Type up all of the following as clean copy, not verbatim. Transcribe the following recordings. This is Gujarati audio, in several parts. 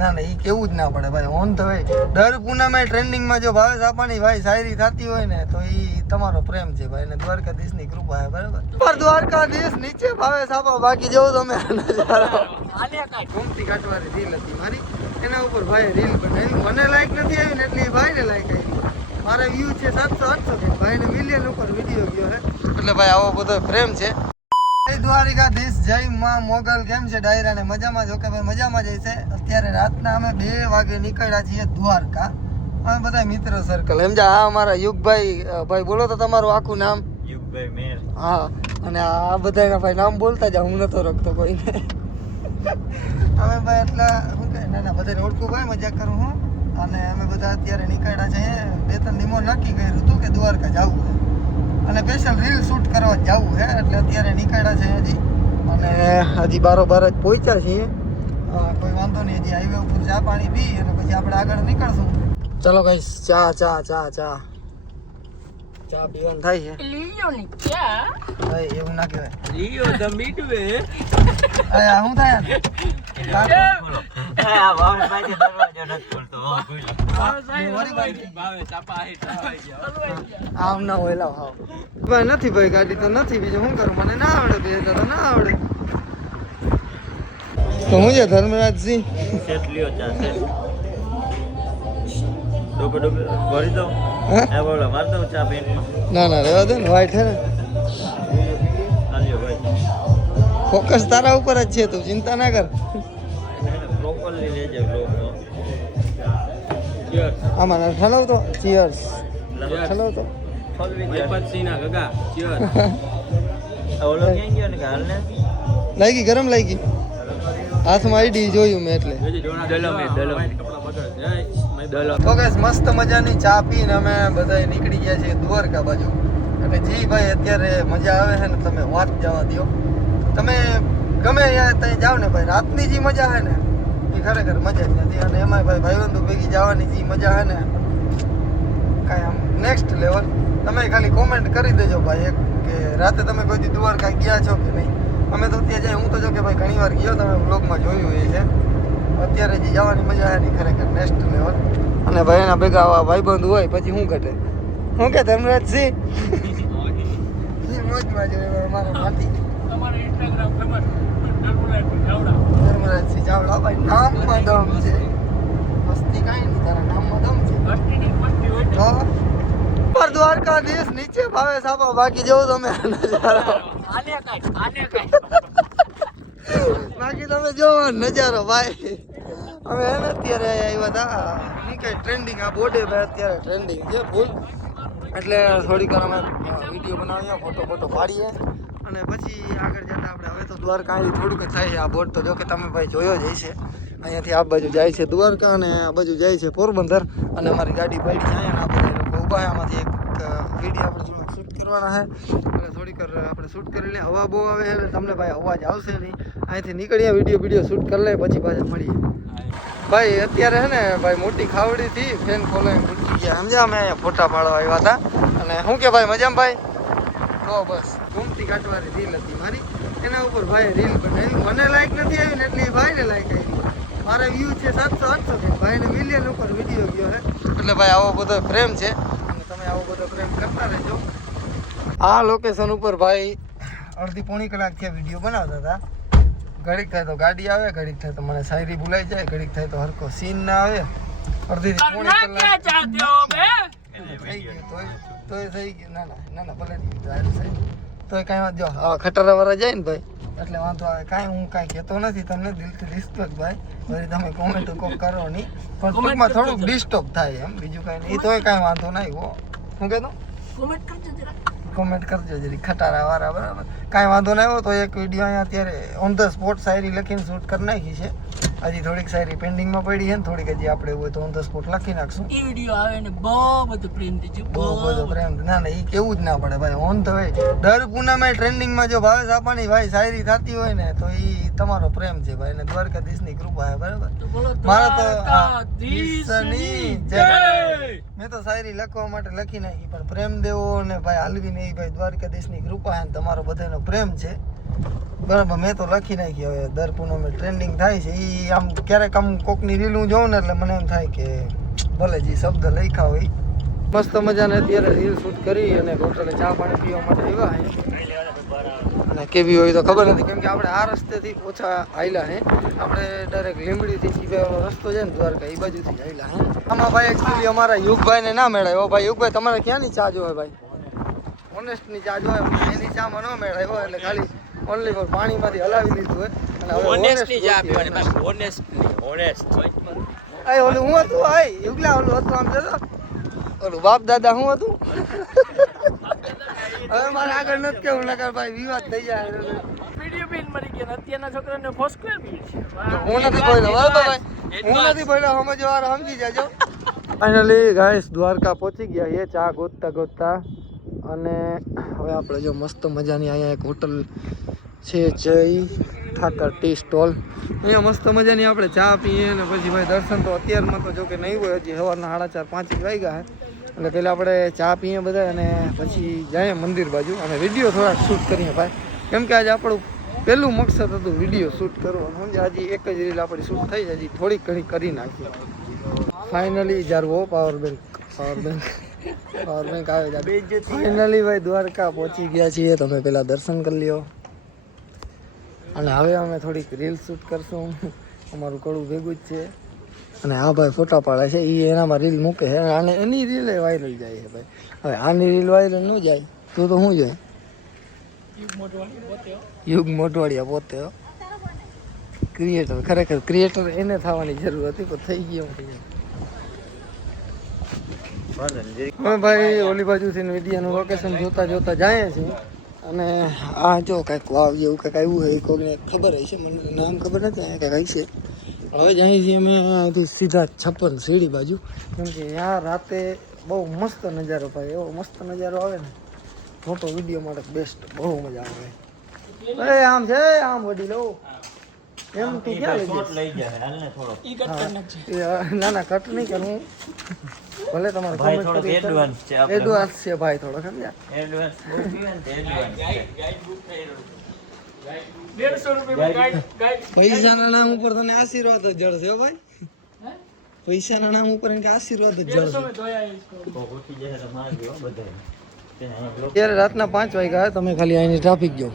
ના ના, ઈ કેવું જ ના પડે ભાઈ. ઓન તો ભાઈ દર પૂનમે ટ્રેન્ડિંગમાં જો ભાવેશ આપાની ભાઈ શાયરી થતી હોય ને તો ઈ તમારો પ્રેમ છે ભાઈ, ને દ્વારકાધીશની કૃપા છે બરાબર. પર દ્વારકાધીશ નીચે ભાવેશ આપા, બાકી જોઉં તમે ઘૂમતી કાટવાળી રીલ હતી મારી, એના ઉપર ભાઈ રીલ બનાવી. મને લાઈક નથી આવી ને એટલી ભાઈને લાઈક આવી. મારા વ્યૂ છે 700-800 કે ભાઈને મિલિયન ઉપર વિડીયો ગયો છે. એટલે ભાઈ આવો બધો પ્રેમ છે. જય દ્વારિકાધીશ, જય માં મોગલ. કેમ છે ડાયરા ને? મજામાં જો કે ભાઈ મજામાં જ છે. અત્યારે રાતના અમે 2 વાગે નીકળ્યા છીએ દ્વારકા. અમે બધા મિત્રો સર્કલ એમ જા. આ અમારા યુગભાઈ, ભાઈ બોલો તો તમારું આખું નામ. યુગભાઈ મેર. હા, અને આ બધાના ભાઈ નામ બોલતા જા, હું નતો રખતો કોઈને. અમે ભાઈ એટલા શું કહે, ના ના બધાને ઓળખું ભાઈ, મજાક કરું હું. અને અમે બધા અત્યારે નીકળ્યા છે. 2-3 દિવસ નક્કી કર્યું હતું કે દ્વારકા જવું છે અને સ્પેશિયલ રીલ શૂટ કરવા જવું છે. એટલે અત્યારે નીકળ્યા છે હજી, અને હજી બારોબાર જ પહોંચ્યા છીએ. કોઈ વાંધો નહીં, હજી હાઈવે ઉપર ચા પાણી પી અને પછી આપણે આગળ નીકળશું. ચલો ગાઈસ, ચા ચા ચા ચા ચા પીવાનું થાય છે. લીયો ની ચા ભાઈ એવું ના કહેવાય. લીયો ધ મિડવે. અરે શું થાય? આ વાહભાઈ જે દરવાજો નથી ખોલતો. આમ ના હોય લાવ હાવ. ભાઈ નથી ભાઈ, ગાડી તો નથી, બીજું શું કરું? મને ના આવડે, બે તો ના આવડે. તો હું છે ધર્મરાજસિંહ સેટ લ્યો ચા સેટ. ડોકો ડોકો ભરી દો. હે? એ બોલો માર દો ચા પેનમાં. ના ના રહેવા દે ને, વાઈટ છે ને. આલ્યો ભાઈ. ફોકસ તારા ઉપર જ છે, તું ચિંતા ના કર. પ્રોપરલી લેજે બ્લોગનો. ચીયર્સ. આમાં ના ઠલાવતો. ચીયર્સ ઠલાવતો. ફોલવી ગયા પછીના ગગા. ચીયર્સ. ઓલો ક્યાં ગયો ને હાલ ને? લાગી ગરમ લાગી. હાથમાં આઈડી જોયું મેં એટલે. તો ગાઈસ મસ્ત મજાની ચા પીને અમે બધા નીકળી ગયા છીએ દ્વારકા બાજુ. અને જી ભાઈ અત્યારે મજા આવે છે ને તમે વાત જવા દો. તમે ગમે ત્યાં જાઓ ને ભાઈ, રાતની જે મજા છે ને એ ખરેખર મજા જ નથી. અને એમાં ભાઈ ભાઈબંધો ભેગી જવાની જે મજા છે ને કાંઈ આમ નેક્સ્ટ લેવલ. તમે ખાલી કોમેન્ટ કરી દેજો ભાઈ એક કે રાતે તમે કોઈ દી દ્વારકા ગયા છો કે નહીં. અમે તો ત્યાં જાય, હું તો જો કે ભાઈ ઘણી વાર ગયો, તમે બ્લોગમાં જોયું એ છે. અત્યારે જે જવાની મજા છે ને ખરેખર નેક્સ્ટ લેવલ. અને ભાઈ એના ભેગા આવા ભાઈબંધ હોય પછી શું ઘટે? શું કે ધર્મરાજસિંહ મોજમાં જોયું અમારે માટી તમારે ઇન્સ્ટાગ્રામ ખબર ચાવડા ધર્મરાજસિંહ ચાવડા ભાઈ નામમાં દમ છે. મસ્તી કાંઈ નહીં, તારા નામમાં દમ છે. બસ્તીની બસ્તી હોય તો પર દ્વારકાધીશ નીચે ભાવેશ આપા, બાકી જોઉં તમે નજારો. આને કાઈ બાકી તમે જોવો નજારો ભાઈ. અમે હે ને અત્યારે આવ્યા હતા નહીં કઈ ટ્રેન્ડિંગ, આ બોર્ડે ભાઈ અત્યારે ટ્રેન્ડિંગ છે ફૂલ. એટલે થોડીક વાર અમે વિડીયો બનાવીએ, ફોટો પાડીએ અને પછી આગળ જતા આપણે હવે તો દ્વારકા અહીં થોડુંક જ થાય છે. આ બોર્ડ તો જો કે તમે ભાઈ જોયો જ હશે. અહીંયાથી આ બાજુ જાય છે દ્વારકા અને આ બાજુ જાય છે પોરબંદર. અને અમારી ગાડી પડી છે અહીંયા, આ બધા લોકો ઊભા છે. આમાંથી એક વિડીયો આપણે થોડુંક શૂટ કરવાના છે. એટલે થોડીક વાર આપણે શૂટ કરી લઈએ. હવા બહુ આવે એટલે તમને ભાઈ અવાજ આવશે નહીં. અહીંથી નીકળીએ, વિડીયો શૂટ કરી લઈએ, પછી પાછા મળીએ. ભાઈ અત્યારે છે ને ભાઈ મોટી ખાવડીથી ફેન ફોલોઈંગ ઉઠી ગયા સમજ્યા. અમે અહીંયા ફોટા પાડવા આવ્યા હતા. અને શું કે ભાઈ મજામાં ભાઈ? તો બસ ઘૂમતી કાટવાળી રીલ હતી મારી, એના ઉપર ભાઈ રીલ બનાવી. મને લાઈક નથી આવી ને એટલી ભાઈને લાઈક આવી. મારા વ્યૂ છે 700-800 કે ભાઈને મિલિયન ઉપર વિડીયો ગયો છે. એટલે ભાઈ આવો બધો પ્રેમ છે અને તમે આવો બધો પ્રેમ કરતા રહેજો. આ લોકેશન ઉપર ભાઈ અડધી પોણી કલાક થયા વિડીયો બનાવતા હતા. ઘડીક થાય તો ગાડી આવે, ઘડીક થાય તો મને શાયરી ભૂલાઈ જાય, ઘડીક થાય તો હરકો સીન ના આવે. અડધી પોણી કલાક થઈ ગયું તોય થઈ ગયું. ના ના ભલે તોય કાંઈ વાંધો જો ખટારા વાળા જાય ને ભાઈ એટલે વાંધો આવે. કાંઈ હું કાંઈ કહેતો નથી તમને, દિલથી રિસ્પેક્ટ ભાઈ. પછી તમે કોમેન્ટ કોક કરો નહીં, પણ ટૂંકમાં થોડુંક ડિસ્ટર્બ થાય એમ, બીજું કાંઈ નહીં. તોય કાંઈ વાંધો નહીં. હો શું કહેતો? કોમેન્ટ કરજો જરી ખટારા વાળા બરાબર. કાંઈ વાંધો ના આવ્યો તો એક વિડીયો અહીંયા અત્યારે ઓન ધ સ્પોટ શાયરી લખીને શૂટ કરી નાખી છે. હજી થોડીક શાયરી પેન્ડિંગમાં પડી છે ને થોડીક હજી આપણે એવું હોય તો ઓન ધ સ્પોટ લખી નાખશું. એ વિડિયો આવે ને બહુ બધું પ્રેમ દીજો, બહુ બધો પ્રેમ. ના ના, એ કેવું જ ના પડે ભાઈ. ઓન તો ભાઈ દર પૂનમે ટ્રેન્ડિંગમાં જો ભાવેશ આપાની ભાઈ શાયરી થતી હોય ને તો એ તમારો પ્રેમ છે ભાઈ, ને દ્વારકાધીશની કૃપા છે બરાબર. મારા તો દ્વારકાધીશની જય. મેં તો શાયરી લખવા માટે લખી નાખી પણ પ્રેમ દેવો ને ભાઈ હાલવી નહીં ભાઈ દ્વારકાધીશની કૃપા અને તમારો બધાનો પ્રેમ છે બરાબર મેં તો લખી નાખી હવે દર પૂનમે ટ્રેન્ડિંગ થાય છે એ આમ ક્યારેક આમ કોકની રીલ હું જોઉં ને એટલે મને એમ થાય કે ભલે જે શબ્દ લખ્યા હોય મસ્ત મજાને અત્યારે રીલ શૂટ કરી અને હોટલે ચા પાણી પીવા માટે આવ્યા અને કેવી હોય તો ખબર નથી કેમ કે આપણે આ રસ્તેથી ઓછા આયલા હે આપણે ડાયરેક્ટ લીંબડીથી સીધો રસ્તો છે ને દ્વારકા એ બાજુથી આયલા હે આમાં ભાઈ એકચ્યુઅલી અમારા યુગભાઈને ના મેળાયો ભાઈ યુગભાઈ તમારે ક્યાંની ચા જોવે ભાઈ ઓનેસ્ટની ચા જોવે એની ચામાં ન મેળાયો એટલે ખાલી ઓનલી ફોર પાણીમાંથી હલાવી લીધું હોય અને હવે ઓનેસ્ટની ચા પીવાની બસ ઓનેસ્ટ આય ઓલું હું હતું આય યુગલા ઓલું હતું આમ જતો ઓલું બાપ દાદા હું હતું હવે મારે આગળ નથી કેવું નકર ભાઈ વિવાદ થઈ જાય વિડીયો બેન મરી ગયા અત્યારના છોકરાને ફોસ્ક્વેર બી છે હું નથી બોલ્યો બરાબર ભાઈ હું નથી બોલ્યો સમજવાર સમજી જાજો ફાઇનલી ગાઈસ દ્વારકા પહોંચી ગયા એ ચા ગોતતા ગોતતા અને હવે આપણે જો મસ્ત મજાની અહીંયા એક હોટલ છે જય ઠાકર ટી સ્ટોલ અહીંયા મસ્ત મજાની આપણે ચા પીએ ને પછી ભાઈ દર્શન તો અત્યારમાં તો જો કે નહીં હોય હજી સવારના 4:30-5 વાગ્યા એટલે પહેલાં આપણે ચા પીએ બધા અને પછી જઈએ મંદિર બાજુ અને વિડીયો થોડાક શૂટ કરીએ ભાઈ કેમ કે આજે આપણું પહેલું મકસદ હતું વિડીયો શૂટ કરવાનું સમજે હજી એક જ રીલ આપણી શૂટ થઈ હજી થોડીક ઘણી કરી નાખીએ ફાઇનલી જારવો પાવર બેંક આવે છે ફાઇનલી ભાઈ દ્વારકા પહોંચી ગયા છીએ તમે પહેલાં દર્શન કરી લ્યો અને હવે અમે થોડીક રીલ શૂટ કરશું અમારું કડું ભેગું જ છે અને આ ભાઈ ફોટા પાડે છે એ એનામાં રીલ મૂકે છે અને એની રીલ વાયરલ જાય છે ભાઈ હવે આની રીલ વાયરલ ન જાય તો શું જાય યુગ મોટવાડિયા પોતે ક્રિએટર ખરેખર ક્રિએટર એને થવાની જરૂર હતી પણ થઈ ગયો હવે ભાઈ ઓલી બાજુથી વિડીયોનું લોકેશન જોતા જોતા જાય છે અને આ જો કાંઈક વાવ જેવું કાંઈક આવ્યું હોય કોઈને ખબર હશે મને નામ ખબર નથી અહીંયા કાંઈક હશે હવે જ અહીંથી અમે અહીંથી સીધા 56 સીડી બાજુ કેમ કે યાર રાતે બહુ મસ્ત નજારો ભાઈ એવો મસ્ત નજારો આવે ને ફોટો વિડીયો માટે બેસ્ટ બહુ મજા આવે એ આમ છે આમ વડી લો એમ તું ક્યાં લઈ જાય હાલ ને થોડો ના ના કટ નહીં કરું ભલે તમારે કમેન્ટ કરી એડવાન્સ છે ભાઈ થોડો સમજ્યા એડવાન્સ બહુ પીવે ને એડવાન્સ 150 રૂપિયા ગાઈડ પૈસાના નામ ઉપર તને આશીર્વાદ જ જળશે હો ભાઈ પૈસાના નામ ઉપર કે આશીર્વાદ જ જળશે ઉઠી જાય તો માર ગયો બધાય ત્યારે રાતના 5 વાગ્યા તમે ખાલી અહીંની ટ્રાફિક જો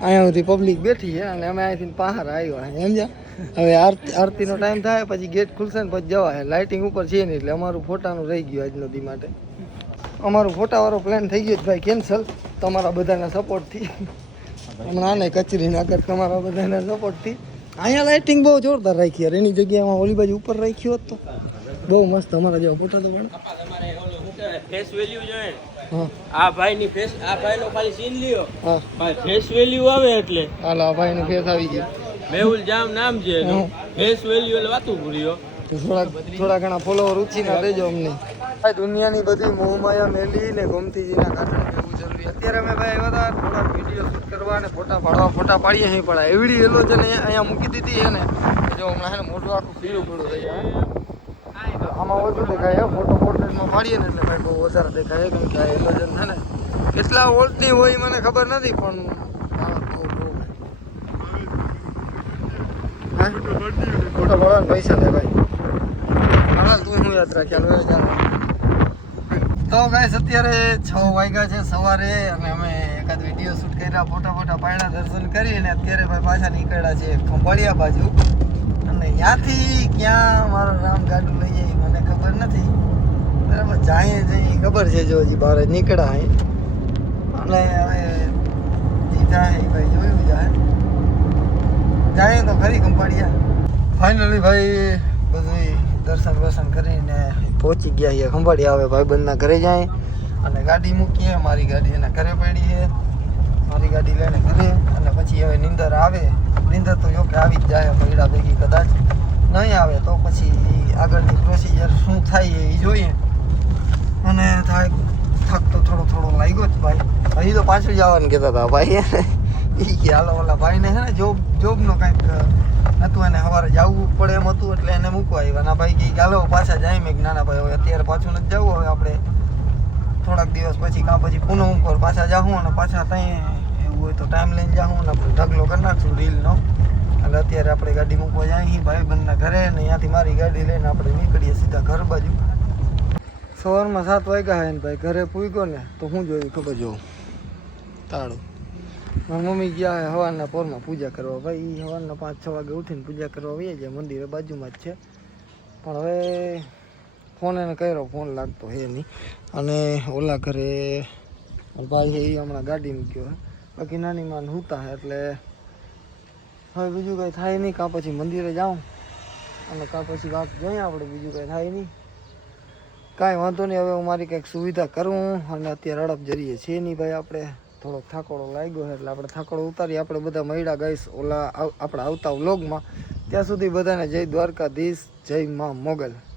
અહીંયા સુધી પબ્લિક બેઠી છે અને અમે અહીંથી બહાર આવ્યા સમજ્યા હવે આરતીનો ટાઈમ થાય પછી ગેટ ખુલશે ને પછી જવાય લાઇટિંગ ઉપર છે નહીં એટલે અમારું ફોટાનું રહી ગયું આજ નદી માટે અમારું ફોટાવાળો પ્લાન થઈ ગયો ભાઈ કેન્સલ તમારા બધાના સપોર્ટથી હમણાં આને કચરી નાખત તમારા બધાના સપોર્ટથી અહીંયા લાઇટિંગ બહુ જોરદાર રાખી યાર એની જગ્યામાં ઓલી બાજુ ઉપર રાખ્યું હોત તો બહુ મસ્ત અમારા જેવા ફોટા તો પણ ફેસ વેલ્યુ જોઈએ હા આ ભાઈની ફેસ આ ભાઈનો ખાલી સીન લ્યો હા ભાઈ ફેસ વેલ્યુ આવે એટલે હાલો આ ભાઈનું ફેસ આવી ગયું મેહુલ જામ નામ છે એનું ફેસ વેલ્યુ એટલે વાતું ભૂલ્યો થોડા ઘણા ફોલોવર ઉછીના દેજો અમને ભાઈ દુનિયાની બધી મોહમાયા મેલી ને ગોમતીજીના કારણે એવું જરૂરી અત્યારે અમે ભાઈ આવ્યા હતા થોડા વિડીયો શૂટ કરવા અને ફોટા પાડવા ફોટા પાડીએ અહીં પણ એવડી એલો છે ને અહીંયા મૂકી દીધી છે ને જો હમણાં છે ને મોટું આખું પીળું પીળું થઈ જાય આમાં ઓછું દેખાય ફોટો પોર્ટ્રેટમાં પાડીએ ને એટલે ભાઈ બહુ વધારે દેખાય કેમ કે આ એલોજન છે ને કેટલા વોલ્ટની હોય મને ખબર નથી પણ ફોટો પાડવાના પૈસા લે ભાઈ હાલ તું હું યાદ રાખ્યા તો ગાઈસ અત્યારે 6 વાગ્યા છે સવારે અને અમે એકાદ વિડીયો શૂટ કર્યા ફોટા પાડ્યા દર્શન કરી અને અત્યારે ભાઈ પાછા નીકળ્યા છે ખંભાળિયા બાજુ અને ત્યાંથી ક્યાં મારો રામ ગાડું લઈ જાય મને ખબર નથી બરાબર જાય જઈ ખબર છે જો હજી બહાર નીકળ્યા અહીં અને હવે જીતા એ ભાઈ જોયું જાય તો ખરી ખંભાળિયા ફાઇનલી ભાઈ બધું દર્શન કરીને પહોંચી ગયા છીએ ખંભાળિયા આવે ભાઈબંધના ઘરે જાય અને ગાડી મૂકીએ મારી ગાડી એના ઘરે પડી છે મારી ગાડી લઈને ઘરે અને પછી હવે નીંદર આવે નીંદર તો જો કે આવી જ જાય પૈડા ભેગી કદાચ નહીં આવે તો પછી આગળની પ્રોસિજર શું થાય એ જોઈએ અને થાય થક તો થોડો લાગ્યો જ ભાઈ હજી તો પાછળ જવાનું કહેતા હતા ભાઈ ઈ કે હાલો ઓલા ભાઈને છે ને જોબનું કંઈક હતું, એને સવારે જવું પડે એમ હતું એટલે એને મૂકવા આવ્યા. ના ભાઈ કે હાલો પાછા જાય. મેં નાના ભાઈ હવે અત્યારે પાછું નથી જવું, હવે આપણે થોડાક દિવસ પછી કાં પછી પૂનમ ઉપર પાછા જાઉં અને પાછા ત્યાં એવું હોય તો ટાઈમ લઈને જાઉં અને આપણે ઢગલો કરી નાખશું રીલનો. એટલે અત્યારે આપણે ગાડી મૂકવા જાય ભાઈબંધના ઘરે ને ત્યાંથી મારી ગાડી લઈને આપણે નીકળીએ સીધા ઘર બાજુ. સવારમાં 7 વાગ્યા હે ને ભાઈ ઘરે પૂગ્યો ને તો હું જોયું ખબર જોઉં તાળું. મારી મમ્મી ગયા હે સવારના પોરમાં પૂજા કરવા. ભાઈ સવારના 5-6 વાગે ઉઠીને પૂજા કરવા વહી જાય, મંદિરે બાજુમાં જ છે. પણ હવે ફોન એને કર્યો, ફોન લાગતો હે નહીં. અને ઓલા ઘરે ભાઈ છે એ હમણાં ગાડી મૂક્યો હે, બાકી નાની માન હુતા હે. એટલે હવે બીજું કંઈ થાય નહીં, કાં પછી મંદિરે જાઉં અને કાં પછી વાત જોઈએ આપણે, બીજું કંઈ થાય નહીં. કાંઈ વાંધો નહીં, હવે હું મારી કંઈક સુવિધા કરું. અને અત્યારે અડપ જરીએ છીએ નહીં ભાઈ, આપણે થોડોક થાકોડો લાગ્યો છે એટલે આપણે થાકોડો ઉતારી આપણે બધા મળ્યા ગાઈસ ઓલા આપણા આવતા વ્લોગમાં. ત્યાં સુધી બધાને જય દ્વારકાધીશ, જય માં મોગલ.